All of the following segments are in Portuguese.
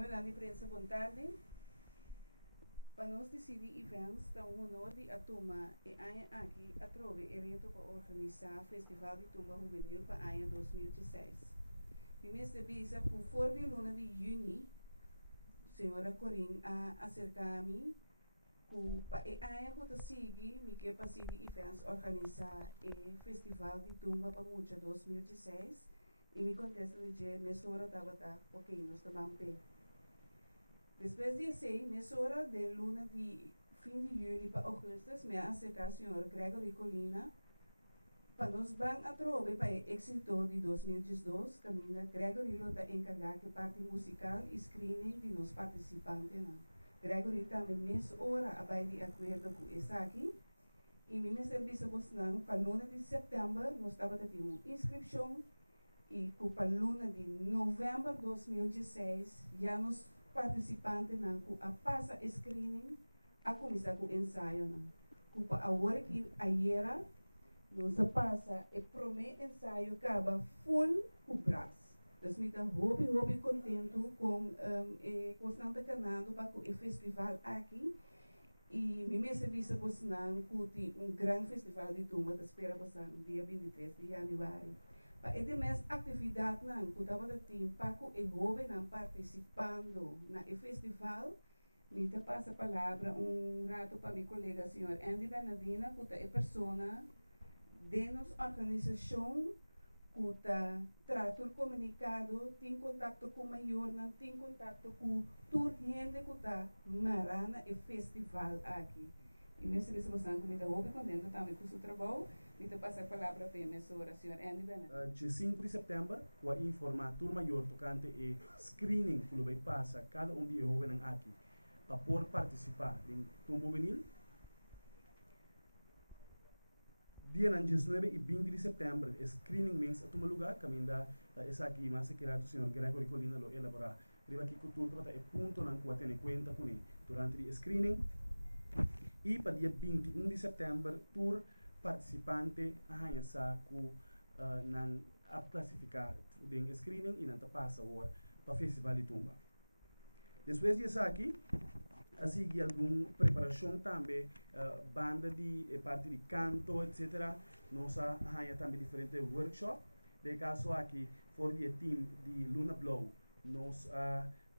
Senhora de imprensa, boa tarde. Para nós decidir eventos, está um honor de a turma e aqui a trove evento para organizar o Festival de Tumba Juvenil para o ano 2016. Primeiro de visa, por fora de luna de junho, senhora Corinne a acercar-me para a ano que sigue, me quer para decidir eventos organizar o Festival de Tumba para Mucha 2016 e me contesta de que nessa hora estava ok, nós estamos bem. Depois de assim, nessa hora de luna de fim de julho para agosto, me acerca a senhora Gregory Colina para nós vamos a trove para o éxito de 2012, caminha Gregory está encarregado de parte musical e screening de nos participantes. Gregory também nessa hora vai de acordo com essa aqui. E meu serviço para luna de setembro, nós estávamos tendo uma inscrição e para luna de novembro de 2016, já nos participantes a passa screening a começar com o ensaio. Para a hora que ayer nós passa o primeiro ensaio acaba full com o braço. Então, me está hobby contento com o constante canado para o festival aqui. E me serviço você um grande festival de tumba da espera você dia 23 de janeiro. Para esta mesma atividade, que estava tempo para o jovem participando no festival, me passa a palavra rato para meu colega, senhor Andy Bernardina, que é pessoa de nossa organização, que está tratando comunicado, tem contato com o maior, tem contato com toda gente que está marana e festival aqui. E meu serviço você me dá muito contente também com o seu trabalho. Me passa a palavra para a minha senhora Andy Bernardina. De 5 de setembro, vou informar a turma maior tocante e screening que vai passar cada dia jovem aqui para poder participar em Tumba Juvenil. Dia 19 e 20 de setembro, screening means a tomar lugar, caminda essa aqui, mas que o senhor Gregory Colina lo elaborar. Riba aqui cultura para é ponto não que ter conta com ele durante o screening. E para dia 21 de setembro, tour participante a saco não a classificar o screening e não passa agora para o Festival de Tumba. Depois disso aqui, a seguir alguma preparação também, banda de parte de canto, etc. Nós temos também diferentes workshops. De caso aqui, for the team de Luna Blow, nós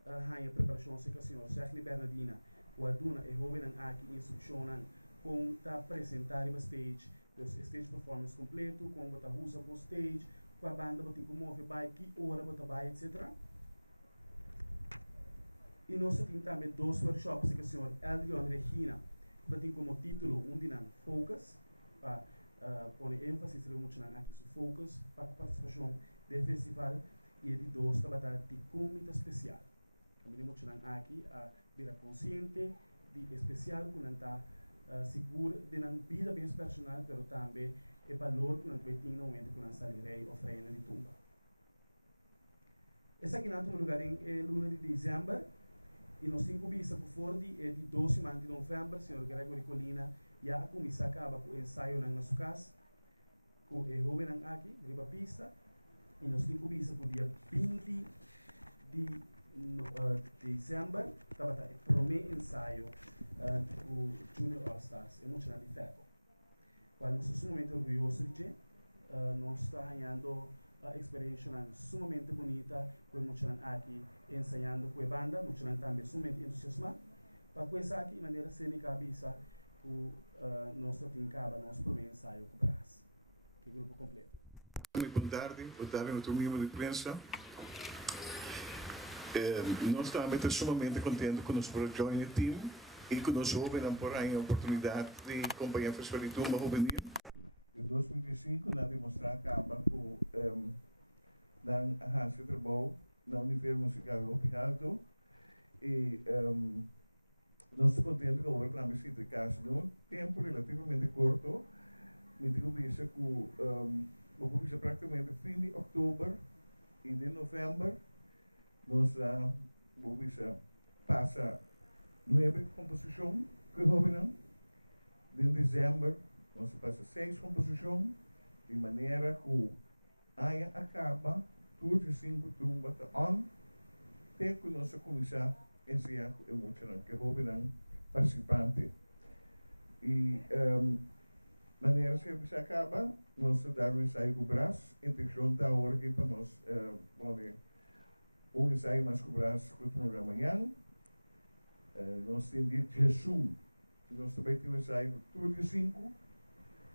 temos preparação com o senhor Sérgio Bernardina, o aduna e jovem aqui instrucionam com apresentar no stage, dos stage performance completo, com a usa para stage, com a banda que move bike, hora para vai, etc. E nós temos também dois workshops que o senhor Adriano Regina tem como título Focus, para pôr ênfase muito aqui sobre Focus, para a participação do festival e de dois trabalhar de comida especial. Também muito aqui a vida consciente, de especial, que não está seguro de não vida bem personal, mas também o valor que não vai ter no momento que não sairei oferenda de tumba. Esse aqui não tem lugar em luna de dezembro. E nós temos vista por fora de 12 de novembro, o senhor Gregory Colina já começa a acabar com o ensaio na nossa casa, com o jovem aqui, riba pista, e nós temos vista por dia 20 de dezembro, estava o primeiro ensaio com o Junior All Stars, emocionante de ferro. Quando nós somos sumamente orgulhosos de que nós estamos ganhando a experiência sumamente bonita, com muitos aqui ensaiando com a banda, muitos também sumamente entusiasmados. Para começar aqui, de maneira cênica, avisa que nós temos nosso primeiro ensaio com o Brás, que é o grupo completo. Boa tarde, eu estou de imprensa. Nós estamos sumamente contentes com o nosso Join Team e com o nosso jovem por a oportunidade de acompanhar a Festival de Tumba Juvenil. Em 2005, nós demonstramos que a seu trabalho no nível musical obrigado e nós estamos contentes com o programa de casa num tempo relativamente curto. Me digo isso que praticamente fim de outubro e de novembro nós vamos passar 9 composições que jovem de dezembro nós passa 6 composições de maneira que acaba tudo 5 tumbas on até que nós começar a ensinar emocional, que é participante. E maneira que se acaba, nós damos um ensaio com o braço, intenção da hora que para nós, um ensaio mais com o braço, que o amanhã, nós temos dia 1, nós também temos um ensaio todo dia 5,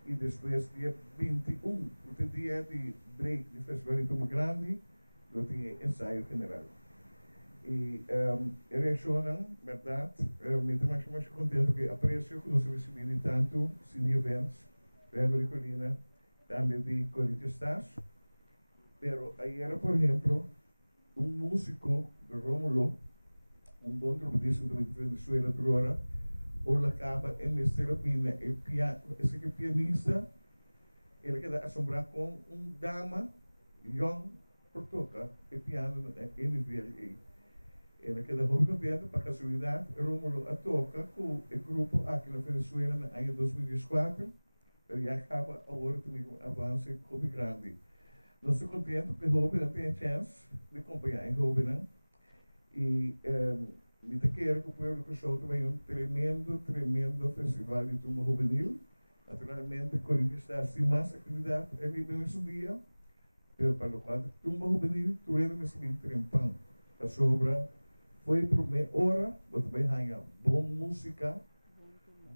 e depois dia 21, o dia de break de Festival de Tuma Grande, eu tinha ensaio general. E reacionam, verdade, realmente mais contente que aprecio que nós recebemos tanto Cine Eventos, Gregory Colina, também de Corinthians Stars. Pero aí era, por exemplo, um músico de Rómulo, um bom trompetista de Venezuela, agora, ou acaba em mestrapina, esse pianista, ele queda assombrar com dama, young, por tocar, e piano NVLA. Ele queda hobby para casualidade, Rómulo a toca com o grupo aqui na Venezuela no ano 2004, e acaba agora também com avanço hobby grande. Nós estamos contentes que o hobby não tem a chance de acompanhar em hobby, né? E me quero que o povo do show também um tremendo festival de tumba juvenil. Naturalmente, Corinthians está assim mais atividade ali nesse dia, para o quadro tumba juvenil, tu ainda me seguir trempão. A sobra foi por meia hora, você vai ganhar boa música,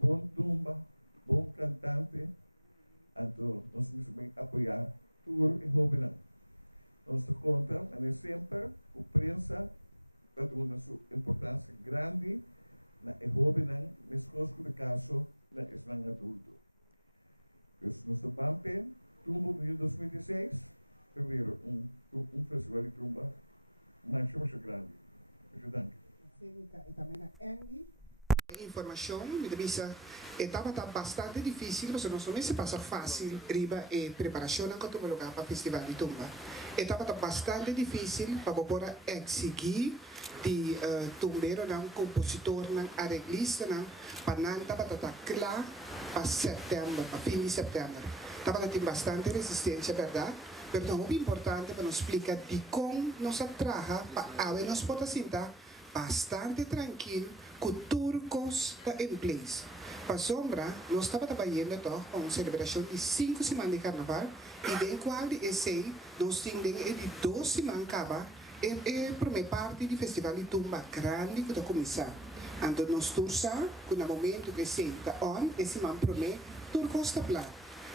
bom tumba, bom cantante. Então, nós temos que apoiar tudo e juvenil. Nós te contamos, mas sempre, o prensa, para uma sua importância grande na jovem, nesse de caso, na estranho adulto. Nós estamos Tumba em 2016, primeiro, festival de tumba mais grande. Ajudante. Sim, e também na Andy. Informação, me disse, estava bastante difícil, mas não se passa fácil, riba e preparação em qualquer lugar para o festival de tumba. Estava bastante difícil para poder exigir de tumbeiro, compositor, arreglista, para não estar claro para setembro, para fim de setembro. Estava tendo bastante resistência, verdade? Mas é muito importante para nos explicar de como nós trabalhamos para a nós poder sentar bastante tranquilo com turcos em place. Para sombra, nós estamos trabalhando com uma celebração de 5 semanas de carnaval e de qual esse nós temos de 2 semanas acaba a primeira parte do festival de tumba grande que está começando. Então nós torçamos que no momento que se está on, esse semana primeiro, turcos está lá.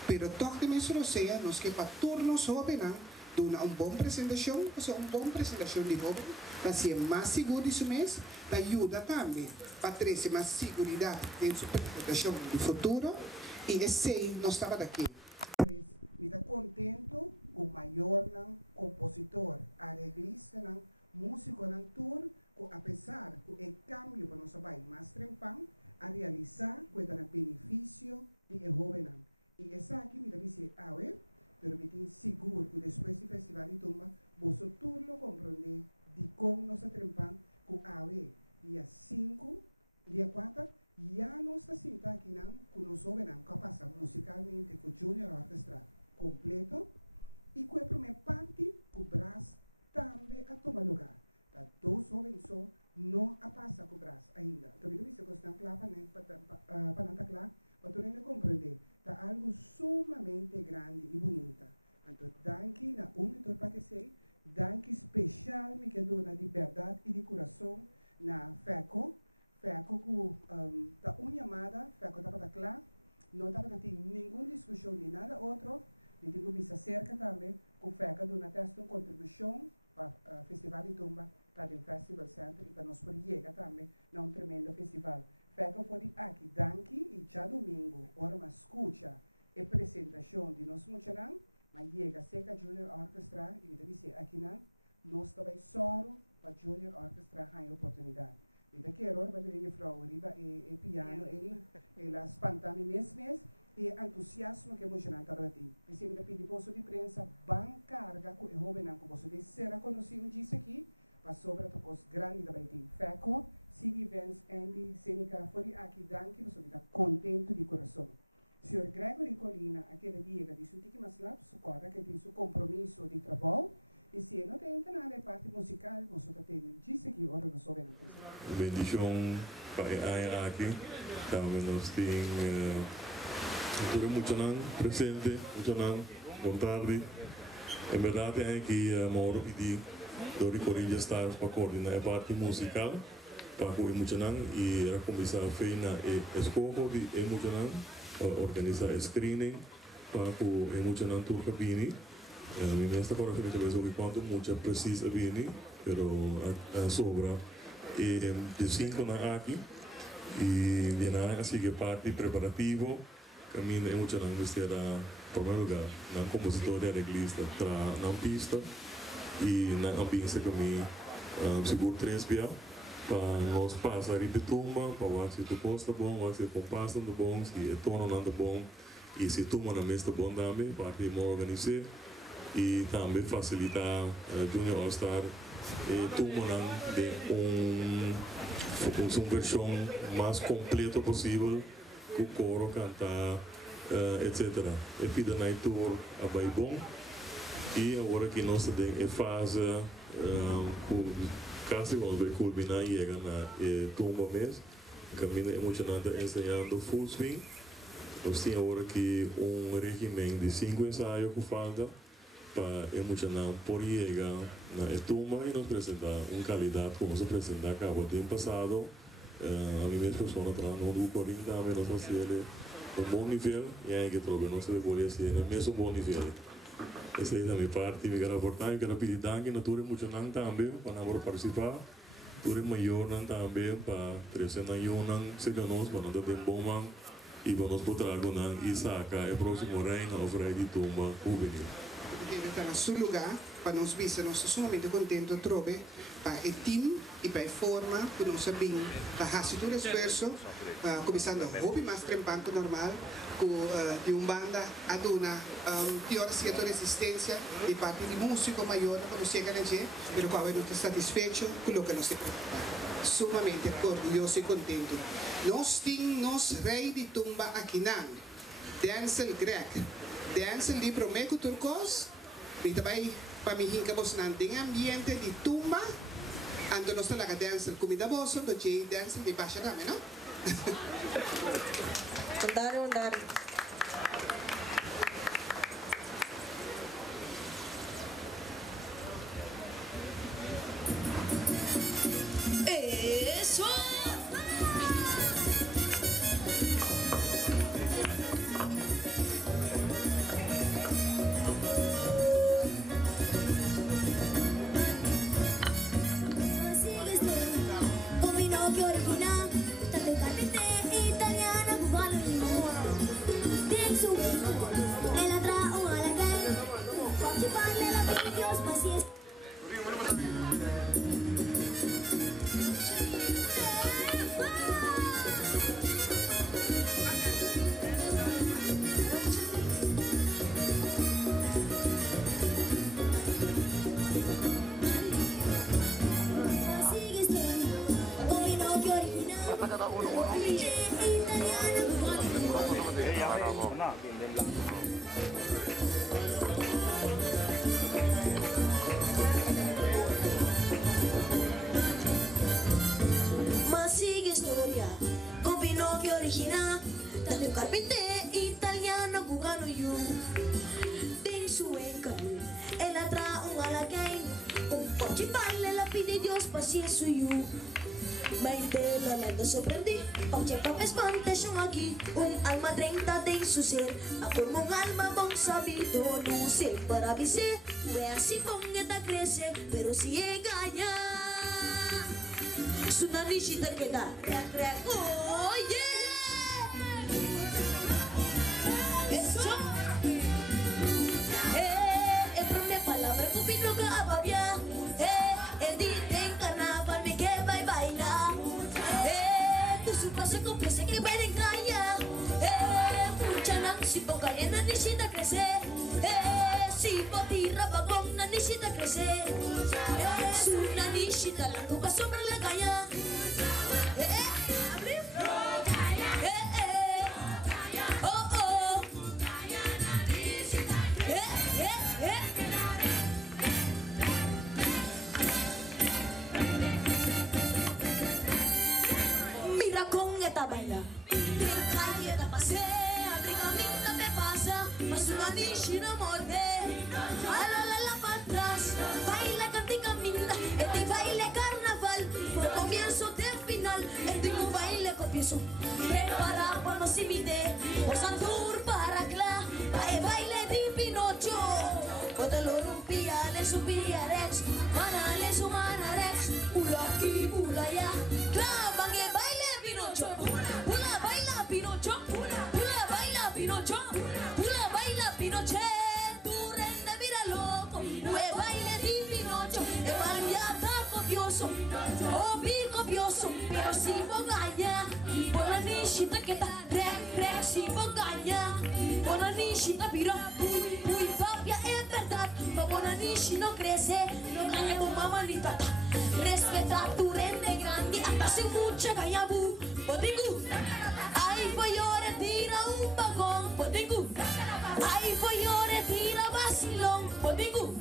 Pero toque nós nós que para turnos jovens, uma boa apresentação, uma boa apresentação de jovem, para ser mais seguro esse mês, ajuda também para trazer mais segurança dentro da apresentação do futuro e esse nós estamos aqui. Me dá contente com o maior compositor, arreglista, músico, tour, apesar que o cambio para nós vai mais trempão, a realizar que é um benefício de jovem. E essa aqui me dá dizer, pero me tem seguro que depois do festival de tumba, você tudo compreender de como nós trempamos com a dia 5, dia 4, já nós está sentado aqui com nós jovens, que passa musicalmente com o Junior Orchestra completo, e com a primeira parte, com o braço também a tomar lugar. Tá, 2 jovens só não a passa com o braço ainda. Então, me dá que está claro para não estar claro, para tu ainda compreender. Tá algo sumamente grande e bonita. Então, danke na monitor para que sei, danke especial me quedo na liberdade e de coração na FECO com tá uma chamada, FECO estava claro, não estava tendo nenhuma discussão de nada outro, e digo que se acerca também com FECO dona testa uma contribuição para o Festival de Tumba, para o Festival Center e para nós poder chegar também a um tremendo festival. Feca foi aqui, danke, e já domingo, hora uma escuta e apresentação de nós muchanan, mas chega seca Junior Orchestra, e me disse aqui nós também só para Junior Orchestra a oportunidade. E daqui a hora vai vir a frau riba e piano e la spantami mês, e entusiasmo que muchanan estava aqui. Pensei me pedir bolso de prensa, ban carga com o jovem, com bolso de ser conhecido disso aqui, para sobre os grandes da Baitim. Feco, City Events, Andy, Seneca, foi aqui, danke, você está contente de coração. Senhor Gregory Colina, aquele dia que disse que mais lá, socorre, que tem seu compromisso de trabalho, E se não tem nada de parte musical, nosotros tenemos dice que ahora nos sobran presente. Bendición para aquí, también nos tienen mucho presente, mucho por tarde. En verdad hay que amor pedir do Corinthians Stars para coordinar a parte musical, para mucho y a começar a feina e escopo de emocional, para organizar screening, para que emocional tu cabine. En esta parte de televisión cuánto mucha precisa viene, pero a sobra de 5 na aquí y de nada así que parte preparativo también mucho na mistera primeiro lugar na compositora de lista para na pista e na ambiência também seguro 3 dia para nós passar de turma para ver se tu posta bom, ver se compassa do bom, se o tono anda bom e se turma na mesa bom também para que organizar e também facilitar Junior All Star turma de uma versão mais completa possível com o coro cantar etc. E pida na tour a vai bom e agora que nós temos a fase caso nós culminar e chega na turma mesmo caminho emocionante ensinando full swing nós temos agora que regimento de 5 ensaios que falta para emocionar por llegar na turma e nos apresentar qualidade como se apresentar acabou do ano passado a minha pessoa atrás no do Corinthians também nós fazemos bom nível e que todo nós reconhece no mesmo bom nível essa é a minha parte me quero aportar e quero pedir danke no tudo emocionante também para agora participar tudo maior também para crescer na Yonan se nós para não ter bom e vamos botar algo na Isaaca o próximo reino ou Friday turma juvenil Está no seu lugar, para nos ver, nós estamos muito contentes de trocar para o time e para a forma que nós sabemos da raça do esforço, começando a hobby mais trempante normal, com banda aduna pior certa resistência e parte de músico maior que nós chega a gente, pelo qual eu estou satisfeito com o que nós temos. Sumamente orgulhoso e contente. Nós temos rei de tumba aqui na Denzel Greg. Denzel de Promeco Turcos. E também para mim que nós não tem ambiente de tumba, ando nós talaga dancer comida boso, porque dancer de baixa rame, não? Andare. Eso. Ma sigue storia, con Pinocchio originale, da un carpente italiano bucano io. Tem su encare, e la tra un alla game, un po' ci parla la fine di Dios passi su io. Ma il della lenda sorprendi, oggi proprio espantación aquí, un alma 30 de su ser, a como un alma bon sabido, no sé para avisar, ve así ponga crece, pero si engaña. Su nariz terqueda, oh yeah, eso, el problema palabra que vino que ababia, el día en carnaval me que baila, tu su paso con pese que me engaña, escucha si poca nena necesita crecer, si potira vagón necesita crecer, su nariz la copa sobre la calle. nishita kita rek si paganya Bona nishita pira Uy papia es verdad Bona nishi no crece No cae con mamá ni tata Respeta tu rende grande Hasta se mucha gayabu Potingu Ay follore tira un vagón Potingu Ay follore tira vacilón Potingu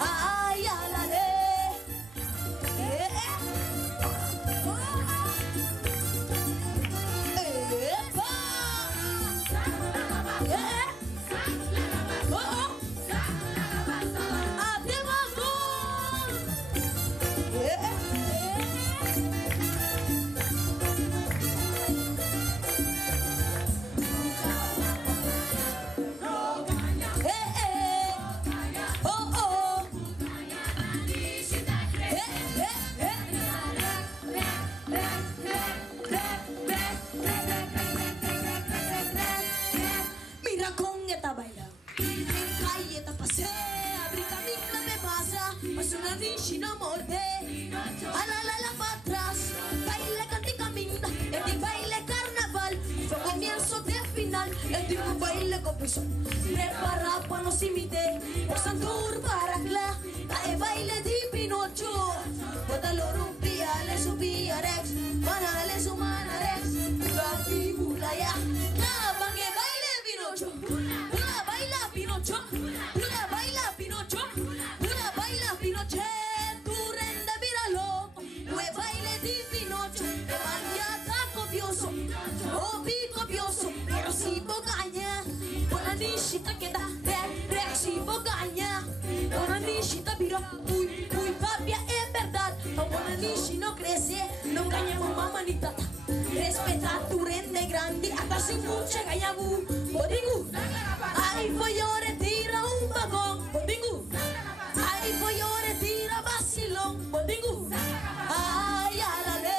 Ay alale Prepara para los imites, pasan tour para acá, la baile de Pinocho. Bota lo rompía, le subía Rex, para le sumana Rex, la figura ya. La que baile Pinocho, la baila Pinocho, la baila Pinocho, la baila Pinocho. Tu renda míralo, we baile de Pinocho, mañana copioso, oh copioso, pero si bocaña. Nishita queda si bogaña Bona nishita pira Uy papia es verdad Bona nishi no crece No caña con mamá ni tata Respeta tu rende grande Hasta sin mucha gayabu Potingu Ay follore tira un vagón Potingu Ay follore tira vacilón Potingu Ay alale